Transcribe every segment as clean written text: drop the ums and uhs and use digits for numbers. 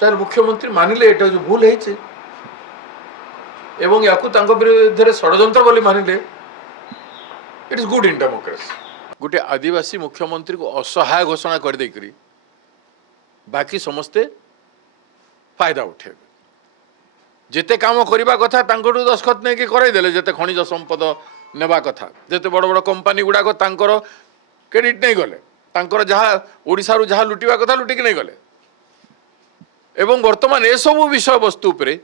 তার মুখ্যমন্ত্রী মানিলে এটা যে ভুল হয়েছে এবং ইয়াকু তাঙ্ক বিরুদ্ধে ষড়যন্ত্র বলে মানিলে ইট ইজ গুড ইন ডেमोक्रेसी। गोटे आदिवासी मुख्यमंत्री को असहाय घोषणा कर देकरी बाकी समस्ते फायदा उठे जेते काम करवा कथा तांकटू दस्खत नहीं कि करईदेले जेते खनिज संपद नेबा कथा जेते बड़ बड़ कंपनी गुड़ाक तांकर क्रेडिट नहीं गले तांकर जहाँ ओडिशा रु जहाँ लुटिवा कथा लुटिक नहीं गले एवं वर्तमान ए सब विषय वस्तु उपरे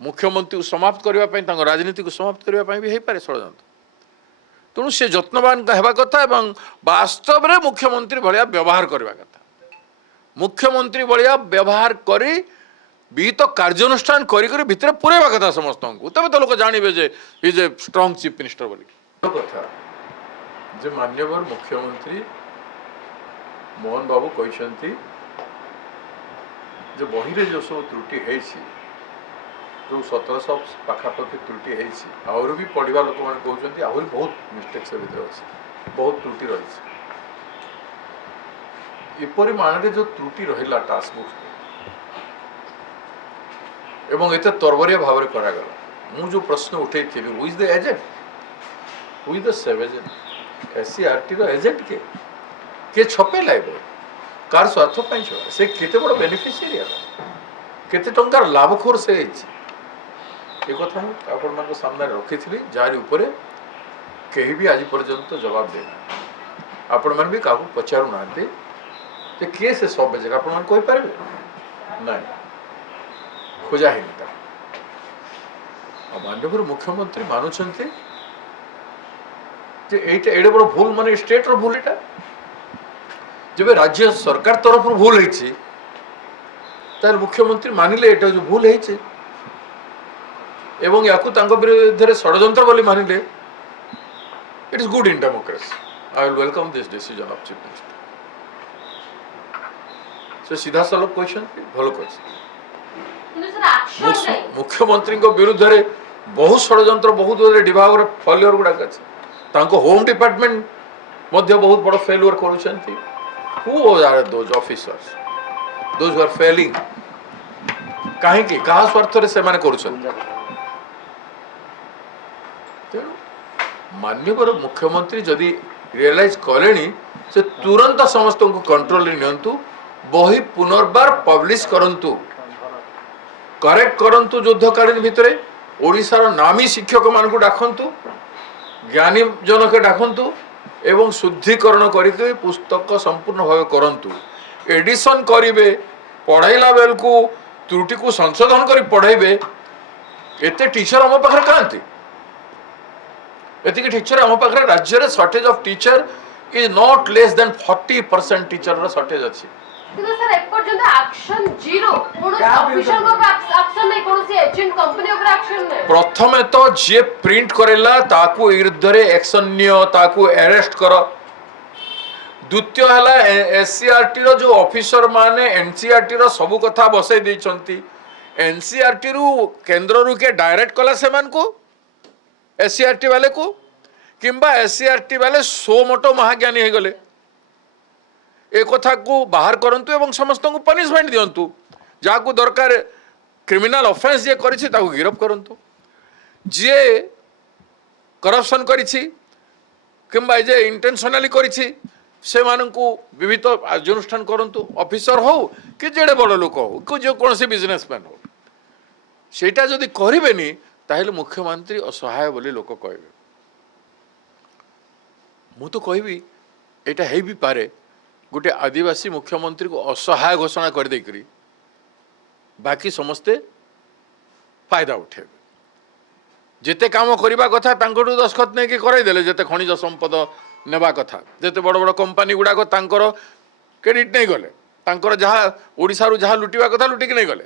मुख्यमंत्री को समाप्त करने राजनीति को समाप्त करने भी हो पारे षड्यंत्र तेणु से जत्नवान कहवा कथा एवं वास्तव में मुख्यमंत्री भाया व्यवहार करवा कथा मुख्यमंत्री भाया व्यवहार करी विहित कार्यानुष्ठान करी भितर पुरेवा कथा समस्त को तब तो लोग जानवे जे is a strong chief minister बोली कथा जे माननीय मुख्यमंत्री मोहन बाबू कहते जो बही रे जो सब त्रुटि है जो 1700 पाखापाखि त्रुटि है आहरी भी पढ़ा लोक मैंने कहते आहरी बहुत मिस्टेक्स भर अच्छे बहुत त्रुटि रही परिमाण जो त्रुटि रहा टास्क बुक एवं एत तरबरिया भाव में करागला मु जो प्रश्न उठे who is the agent who is the sub agent SCERT रो एजेंट के छपे लाइब कार स्वार्थ से केते बड़ बेनिफिशियरी केते टंकार लाभखोर से ये कथा आपण सामने रखी थी जार उपरे कहीं भी आज पर्यंत जवाब देना आपण मैंने भी क्या पचारू ना किए से सब जगह आपण कहीपर ना खोजा ही माननीय मुख्यमंत्री मानुंट एडे बड़ भूल माने स्टेट रो भूल एटा जब राज्य सरकार तरफ भूल है तार मुख्यमंत्री मानिले एटा जो भूल है एवं याकू तांको विरुद्ध षड्यंत्र बोली मानिले it is good in democracy. I will welcome this decision of chief minister से सीधा सलभ क्वेश्चन भल क्वेश्चन मुख्यमंत्री विरुद्ध बहुत षड्यंत्र बहुत विभाग फेल्युअर गुड़ाक अच्छे होम डिपार्टमेंट बहुत बड़ failure करुछंती who are those officers those who are failing कहीं क्या स्वार्थ से माने तेणु माननीय मुख्यमंत्री जदि रियलाइज कले से तुरंत समस्त को कंट्रोल नियंतु बही पुनर्बार पब्लिश करंतु करेक्ट करंतु युद्धकालीन भितर ओडिशार नामी शिक्षक मान को डाकंतु ज्ञानी जन के डाकंतु एवं शुद्धिकरण करके पुस्तक संपूर्ण भाव करंतु एडिशन करिवे पढ़ाइला बेल को त्रुटि को संशोधन करी पढ़ाइबे एते टीचर हम पाखरे कांती एतिक टीचर हम पाखरे राज्य रे shortage of teacher is not less than 40% teacher रो शॉर्टेज अछि किंतु सर एक पर्यंत एक्शन जीरो कोन ऑफिशियल को एक्शन नहीं कोन सी एजेंट कंपनी ऊपर एक्शन नहीं प्रथम तो जे प्रिंट करेला ताकू विरुद्ध रे एक्शन नियो ताकू अरेस्ट करो द्वितीय हला एससीईआरटी रो जो ऑफिसर माने एनसीईआरटी रो सब कथा बसै दै छंती एनसीईआरटी रु केंद्र रु के डायरेक्ट कला सेमान को एससीईआरटी वाले को किंबा एससीईआरटी वाले सो मोटो महाज्ञानी हे गले ए कथा को बाहर करंतु एवं समस्त को पनिशमेंट दियंतु जाकू दरकार क्रिमिनल ऑफेंस जे करिछि ताकू गिरफ करंतु जे करप्शन करिछि किंबा जे इंटेंशनली करिछि से मानकू विविध अनुष्ठान करंतु ऑफिसर हो कि जेडे बड़ लोक हो कि जो कौन से बिजनेसमैन हो सेटा जदि करिबेनी ताहेले मुख्यमंत्री असहाय बोली लोक कहबे मु तो कहबी एटा हे भी पारे गोटे आदिवासी मुख्यमंत्री को असहाय घोषणा कर देकरी बाकी समस्ते फायदा उठे जेते काम करवा कथा तांकटू दस्खत नहीं कि करईदेले जेते खनिज संपद नेबा कथा जेते बड़ बड़ कंपनी गुड़ाक तांकर क्रेडिट नहीं गले तांकर जहाँ ओडिशा रु जहाँ लुटिवा कथा लुटिक नहीं गले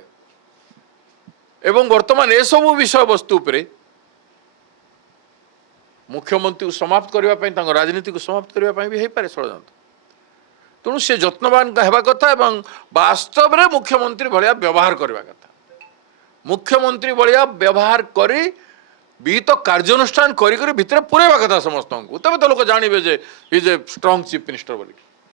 एवं वर्तमान ए सब विषय वस्तु उपरे मुख्यमंत्री को समाप्त करने राजनीति को समाप्त करने भी हो पारे षड्यंत्र तेणु से जत्नवान कहवा कथा एवं वास्तव में मुख्यमंत्री भाया व्यवहार करवा कथा मुख्यमंत्री भाया व्यवहार करी विहित कार्यानुष्ठान करी भितर पुरेवा कथा समस्त को तब तो लोग जानवे जे is a strong chief minister बोली।